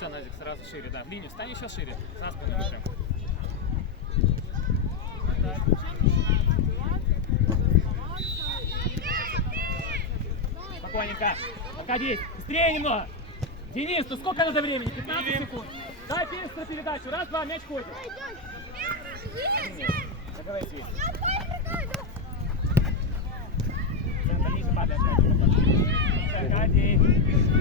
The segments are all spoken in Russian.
Все, Назик, сразу шире, да. В линию стань еще шире. За спину прям. Спокойненько. Пока есть. Быстрее немного. Денис, ну сколько надо времени? 15 секунд. Дай первую передачу. Раз, два, мяч ходит. Вить. Центр ниже падает. Аркадий.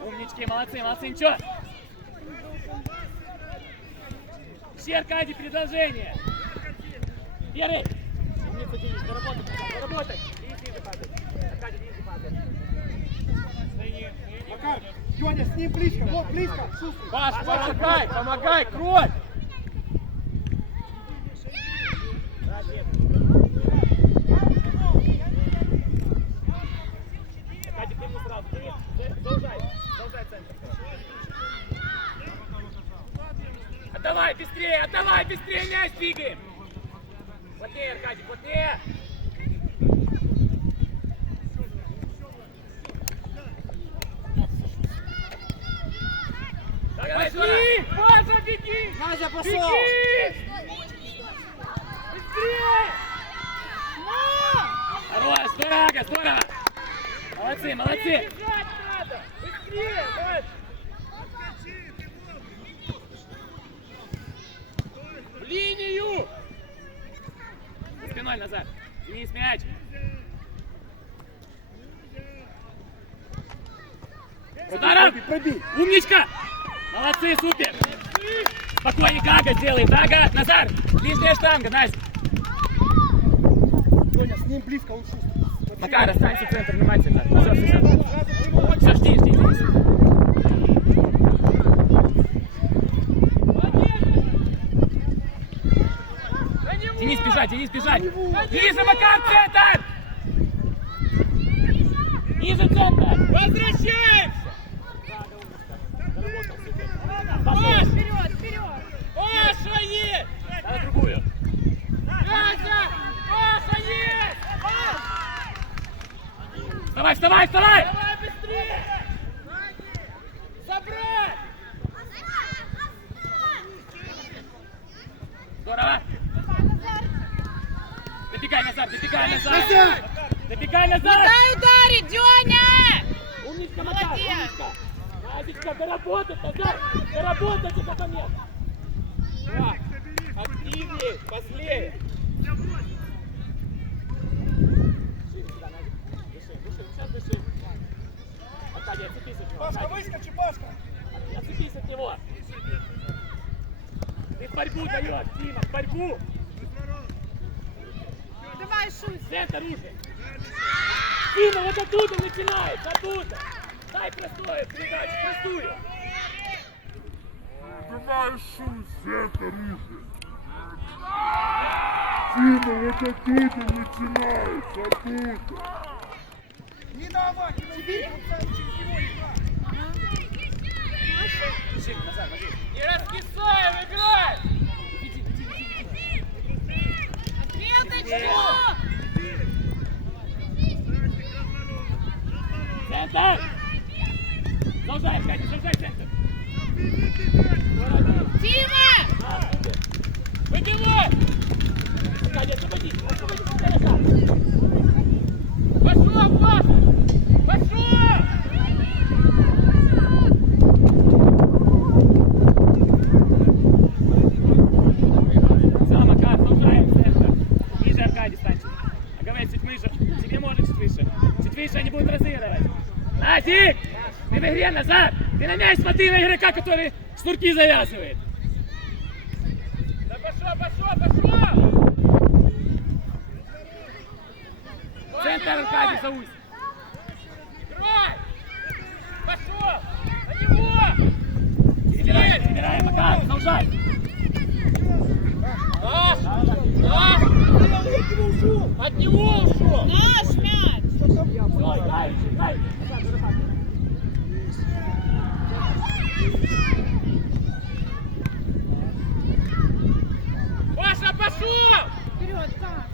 Умнички, молодцы, молодцы, ничего. Все, Аркадий, предложение. Первый. Умница, Денис, доработай, доработай. Денис ниже падает. Аркадий, ниже падает. Макар, Леня, с ним близко, вот близко, шустрый. Паш, помогай, помогай, центр. Отдавай быстрее, отдавай быстрее, мяч двигаем. Плотнее, Аркадий, плотнее. Давай, Пошли! Паша, беги! Назя пошел! Беги! Быстрее! Хорош, здорово! Молодцы, молодцы! В линию! Спиной назад. Денис, мяч. Ударом! Пробей. Умничка! Молодцы, супер! Спокойненько, Ага, сделай. Ага, Назар! Нижняя штанга, Настя! Леня, с ним близко, он шустрый. Макар, останься в центр внимательно. Все, все, все. Все, жди, жди, Денис. Денис, бежать, Денис, бежать! Ниже, Макар, центр! Ниже, центр! Возвращаемся! Паш! Вперед, вперед! Паша есть! Надо другую. Паша! Паша есть! Вставай, вставай, вставай! Давай быстрее! Забрать! Здорово! Добегай назад, добегай назад! Назад! Добегай назад! Дай ударить, Дёня! Умничка, Макар, Молодец! умничка! Надечка, доработать, Назар! Доработать этот момент! Так, активнее, послее! Шире сюда, Назик. Дыши, дыши, сейчас дыши. Аркадий, отцепись от него. Пашка, Аркадий. выскочи, Пашка. Отцепись от него. Ты в борьбу даешь, Дима, в борьбу. Давай, Шусь! Центр уже. Дима, вот оттуда начинает, оттуда. Дай простую передачу, простую. Давай шум, центр уже. Дима, вот оттуда начинается, оттуда. Не давай, тебе Шире, назад, смотри. Не раскисаем, играй! Иди, иди, иди, иди. Ответочку! Центр! Продолжай, Аркадий, продолжай центр. Дима! Выбивай! Аркадий, освободи, освободи себя назад. Пошел, Паша! Пошел! Все, Макар, продолжаем центр. Ниже Аркадий стань. А говорит, чуть выше. Тебе можно чуть выше. Чуть выше они будут разыгрывать. Назик! Ты в игре назад! Ты на игрока, который шнурки завязывает. Да пошел, пошел, пошел! Центр Аркадий Заусь. Открывай! Пошел! На него! Забирай, забирай, Макар, продолжай! Наш! Наш! От него ушел! Наш мяч. Все, играй, играй! Паша, пошел! Вперед, так.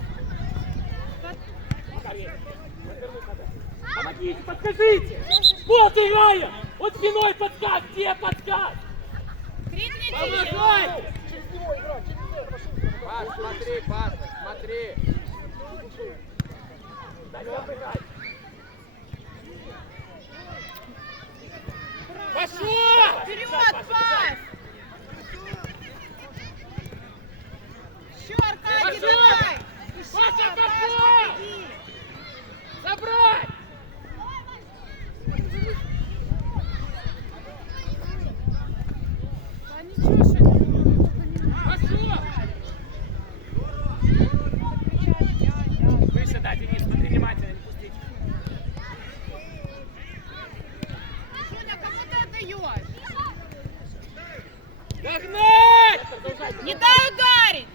Помогите, подскажите! Вот играем! Вот спиной подсказ! Где? Крикните. Помогай! Паш, смотри, Паш, смотри. Пошел! Вперед, пас. Еще, Аркадий, Пошел! давай. Еще, Паша, Паш, пошел! победи. Забрать! Да ничего, что не Пошел! кричать, дядь, дядь. Выше, да, Денис, смотри внимательно, не пустите. Соня, кому ты отдаешь? Догнать! Не дай ударить.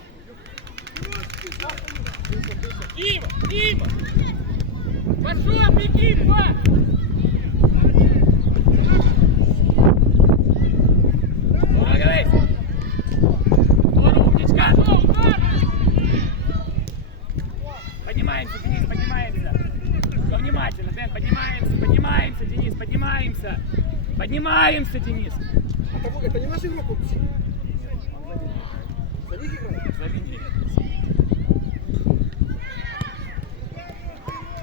Дима, Дима! Пошел, беги, два! Договорись! Здорово, умничка! Поднимаемся, Денис, поднимаемся! Все внимательно, Дэн, поднимаемся, поднимаемся, Денис, поднимаемся! Поднимаемся, Денис! Это, это не наш игрок, он за них играет? Заведи.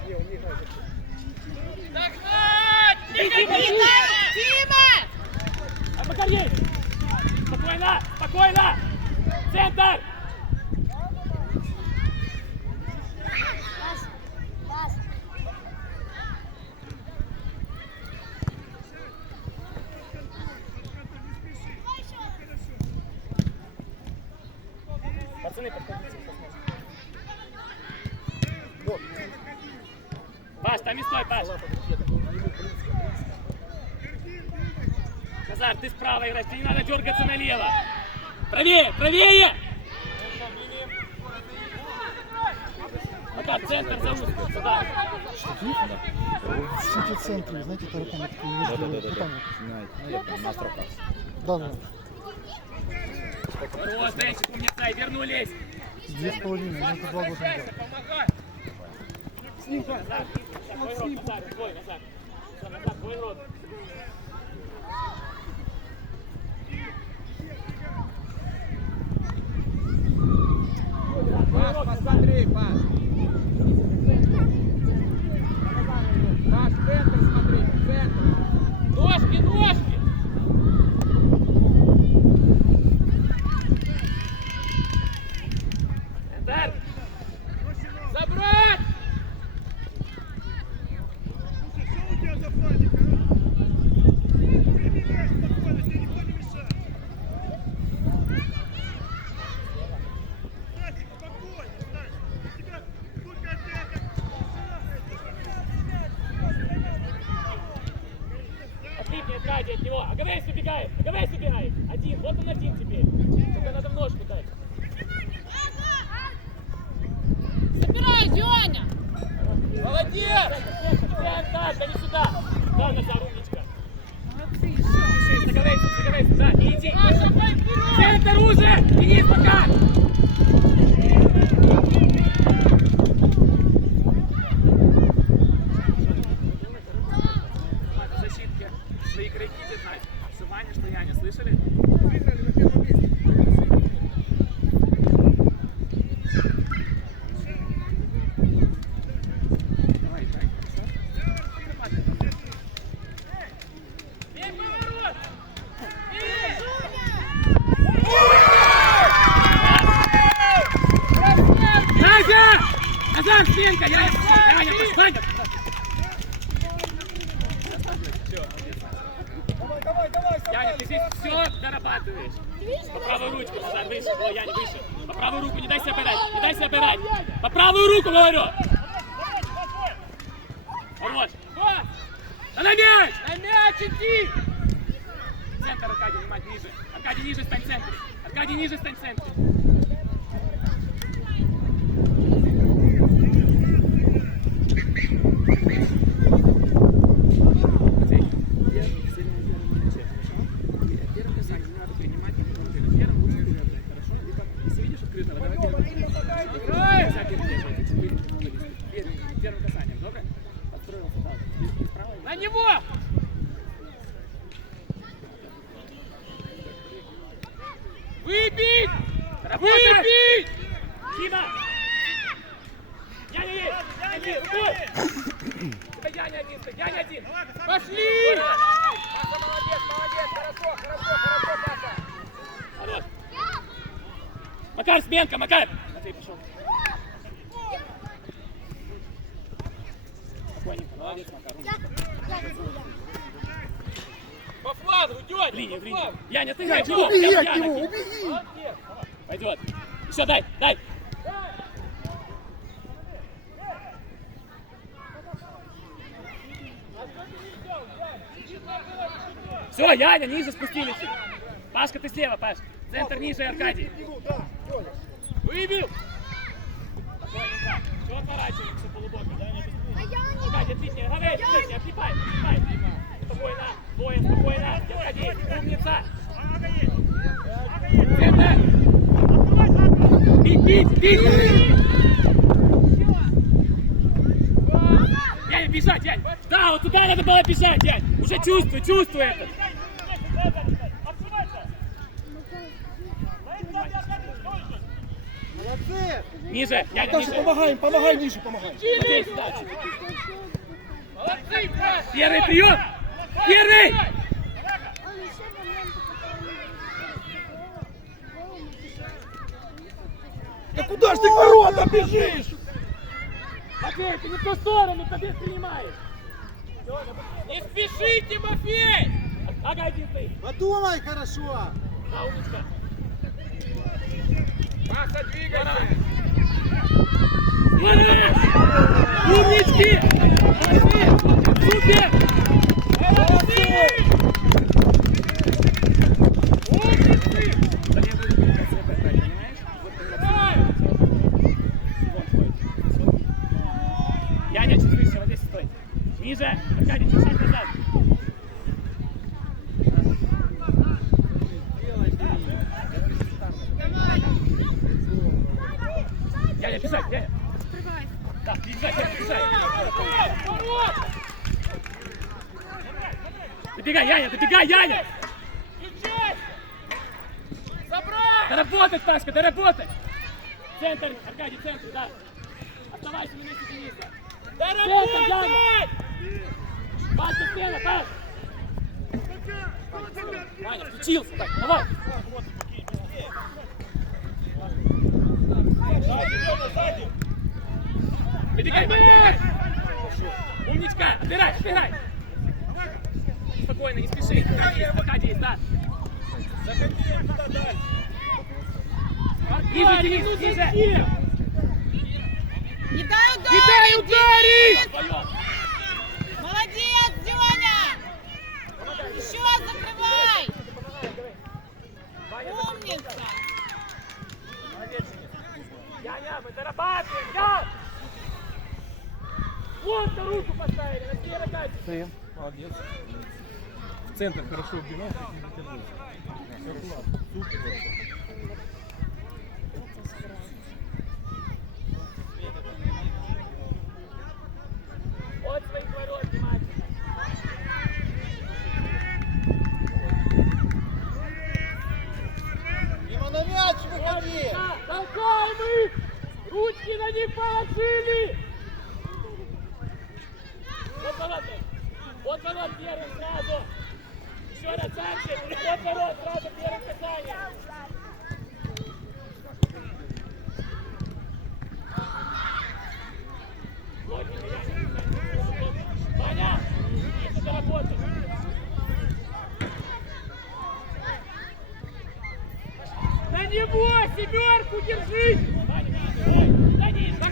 Не, он не играет. Догнать! Не дай, Дима! А Макарей! Спокойно! Спокойно! Центр! Пацаны, подходите. Вот. Паш, там и стой, Паш. Ты справа играешь, тебе не надо дергаться налево. Правее, правее! Пока центр зовут, сюда. В сити-центре, знаете, тараканы такие между руками. Да, да. Вот, Денчик, умница, и вернулись. Две с половиной, ну это два года назад. Назар, твой рот, Назар, твой, Назар. Всё, Назар, твой рот. Паш, посмотри, Паш. Паш, центр смотри, центр. Ножки, ножки! Макар, сменка, Макар! Матвей пошел. Спокойненько, молодец, Макар. По флангу, по линию. флангу. Яня, ты играй, живо! Убеги от него, убеги! Пойдет. Еще дай, дай. Все, Яня, ниже спустились. Пашка, ты слева, Паш. Центр ниже, Аркадий. Да. Выбил! Все, отворачиваемся полубоком. Аркадий, отлично. Говори, отлично. Отлипай, отлипай. Спокойно. Двое, спокойно. Аркадий, умница. Центр. Бить, бить, бить. Яня, бежать, Янь! Да, вот туда надо было бежать, Янь! Уже чувствую, чувствую это! Молодцы! Ниже, Даша, ниже! помогай, помогай ниже, помогай. Матвей, сюда. Первый прием! Первый! Да куда ж ты к воротам бежишь? Матвей, ты не в ту сторону, побег принимаешь! Не спеши, Тимофей! Один стоит. Подумай хорошо! Да, умничка. Паша, двигайся! Молодец! Умнички! Молодцы! Супер! Яня, чуть выше, вот здесь стой. Ниже, Аркадий, чуть шаг назад. Яня, бежать, Яня. Да, бежать, Яня, бежать. Добегай, Яня, добегай, Яня! Забрать! Доработать, Пашка, доработать! Центр, Аркадий, центр, да. Оставайся на месте Дениса. Яня! Пашка, стена, Паш! Ваня, включился, так, давай! Добегай, Матвей! Умничка, отбирай, отбирай! Спокойно, не спеши. Аркадий есть, Аркадий есть, да. Ниже, Денис, ниже! Не дай ударить! Не дай ударить! Молодец, Дёня! Еще закрывай! Умница! Яня, мы дорабатываем, я! Вот на руку поставили, рогатки. Молодец. Центр хорошо убивал, как не дотянул. Все классно, супер вообще. От своих ворот, внимательно. Дима, на мяч выходи! Да, толкаем их! Ручки на них положили! Вот ворот, вот ворот первым сразу! Еще на центре, переход ворот, сразу первое касание. Ваня, если ты работаешь. На него, семерку держись! Ваня, за ним, за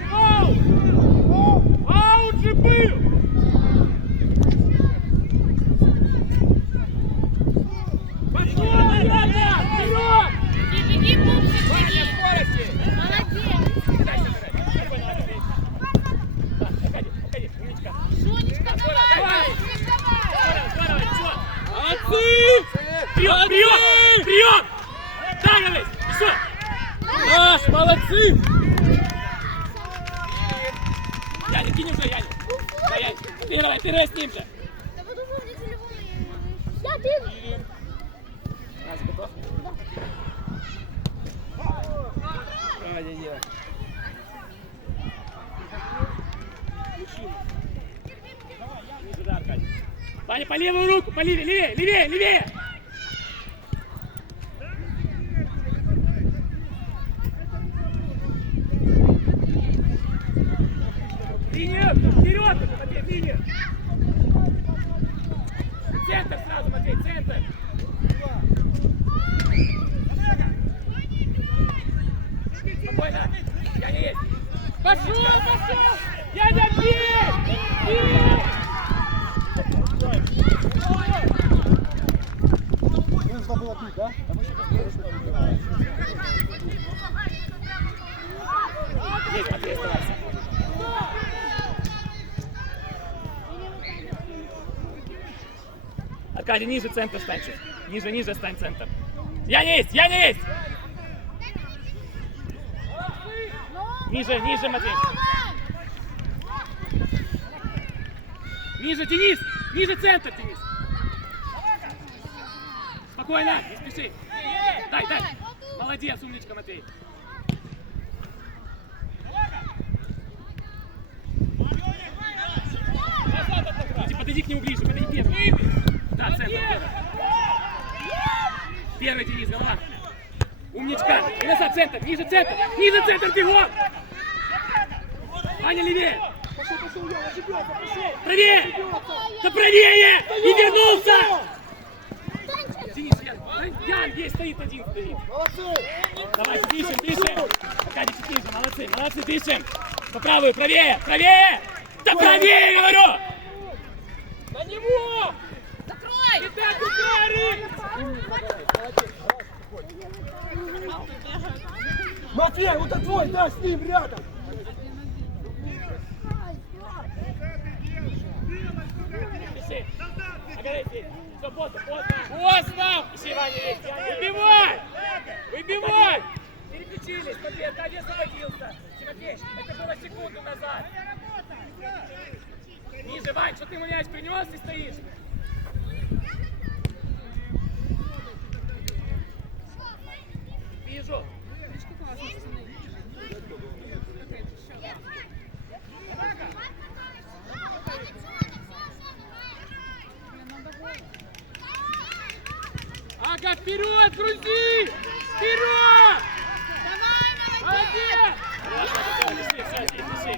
Аут же был! Центр сразу, Матвей, центр! Спокойно, я не есть! Пошел, пошел! Я не бей! Бей! Нужно было бить, да? Есть, Матвей, оставайся. Аркадий, ниже центр стань. Ниже, ниже стань центр. Я не есть, я не есть! Ниже, ниже, Матвей. Ниже, Денис! Ниже центр, Денис! Спокойно, не спеши. Дай, дай. Молодец, умничка, Матвей. Подойди к нему ближе, подойди первый. Да, центр первый. Денис, голова. Умничка. И назад, центр, ниже центр, ниже центр, бегом. Аня, левее. Правее. Да правее. И вернулся. Денис, Ян, есть, стоит один, стоит. Молодцы! Давайте, дышим, дышим. Аркадий, чуть ниже, молодцы, молодцы, дышим. По правую, правее, правее. Да правее, говорю. На него. Матвей, вот это твой, да, с ним рядом! Поздно. Выбивай. Выбивай. Переключились, смотри, Аркадий освободился. Тимофей, это было секунду назад. Ниже, Вань, что ты ему мяч принес и стоишь? Вижу. Ага, вперед, грузи! Вперед!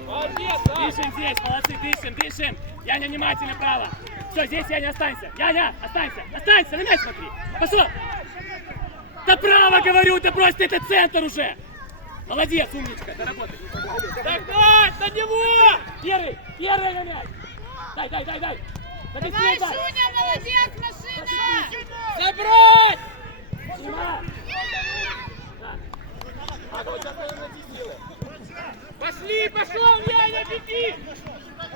Молодец. Дышим здесь, молодцы, дышим, дышим. Яня, внимательно право. Все, здесь, Яня, останься. Яня, останься, останься, на мяч смотри. Пошел! Да право говорю, да брось ты, это центр уже. Молодец, умничка, доработай. Догнать, на него! Первый, первый мяч. Дай, дай, дай, дай. Да Давай. Шуня, молодец, машина. Забрось! Снимай! Пошли, пошел, Яня, беги!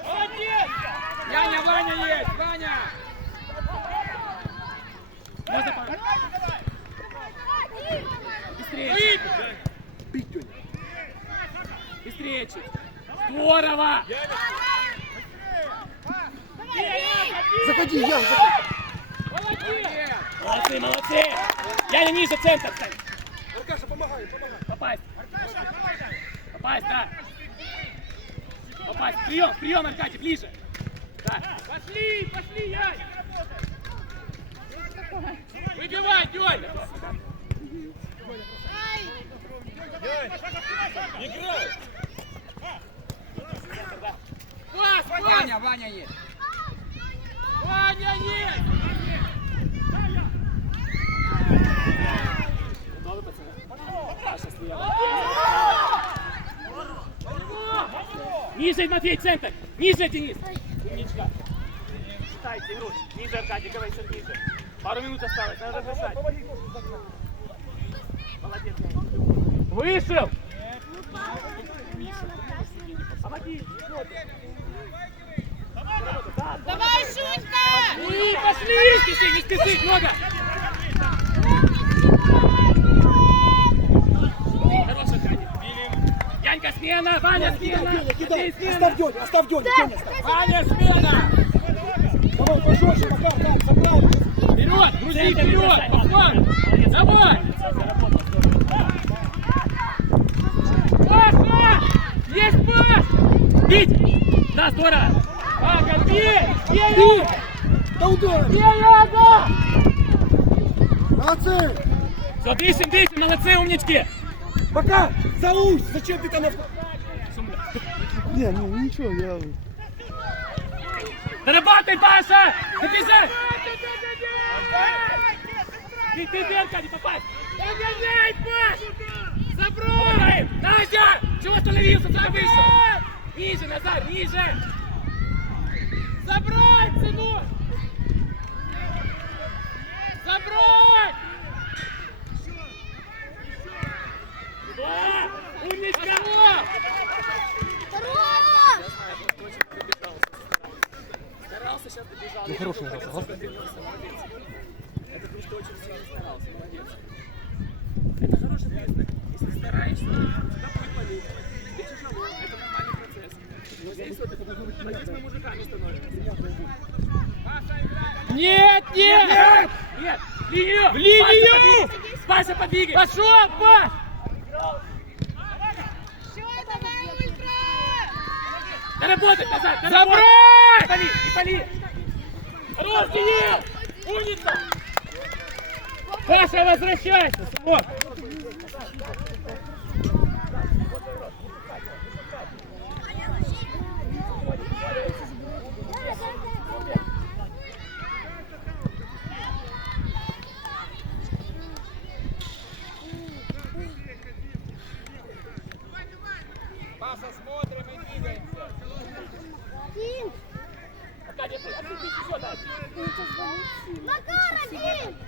Молодец! Яня, Ваня есть, Ваня! Можно по... Быстрее! Быстрее! Здорово! Заходи, я, заходи! Молодцы, молодцы! Яня, ниже центр стань! Аркаша, помогай, помогай! Попасть! Попасть, да! Попасть! Прием, прием, Аркадий, ближе! Да. Пошли, пошли, Янь! Выбивай, Дёль! Играй! Пас, пас! Ваня, Ваня есть! Ваня, нет! Готовы, пацаны. Ниже, Матвей, центр. Ниже, Денис. Умничка. Считайте игру. Ниже, Аркадий, говори, ниже. Пару минут осталось, надо завершать. Молодец. Вышел! Помоги! Давай, Шунька! И пошли! Спеши, не спеши, много! Янька, смена! Ваня, смена! Кидай. Смена! Оставь Деню, оставь Деню. Деня, оставь. Ваня, смена! Давай, пожестче, Макар, так, забрал. Вперед! Грузи, вперед! Повтор! Давай! Паша! Есть пас! Бить! Да, здорово! Пака, бей! Бей его! Да удар. Бей его! Молодцы. Все, дышим, дышим, молодцы, умнички! Пока, заусь. Зачем ты там? авто- Не, ну ничего, я... Дорабатывай, Паша! Добежи! Ты, ты, ты, Аркадий, попасть! Догоняй, пас! Забрось! Настя! Чего остановился? Сюда вышел! Ниже, Назар, ниже! Забрать, сынок! Забрать! Да! Умничка! Хорош! Старался, сейчас добежал. Ну, хороший? Это что очень сильно старался, молодец. Хороший признак. Если стараешься, всегда будет болеть. Тебе тяжело, это нормальный процесс. Но здесь вот а здесь мы мужиками становимся. Нет, нет! Нет! В линию! В линию! Паша, подвигай! Пошел, Паш! Доработай, назад! Забрать! Не пали, не пали! Хорош, Денис! Умница! Паша, возвращайся, сынок! Паша, смотрим и двигаемся. Дим, Аркадий, отступи еще дальше. Макар, один!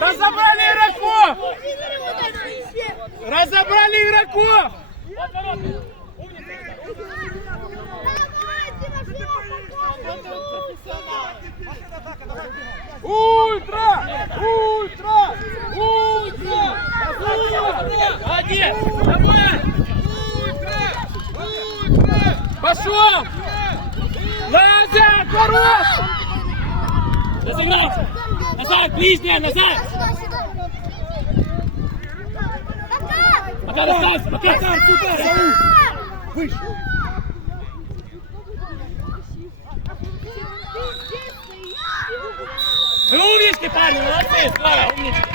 Разобрали игроков! Разобрали игроков! Ультра! Ультра! Ультра! Молодец! Давай! Пошел! Назад, ворот! Разыгрался! Назад, ближняя, назад! Сюда, сюда. Пока! Пока остался, пока! Макар, сюда, Заур! Выше! Вы умнички, парни, молодцы, здорово, умнички!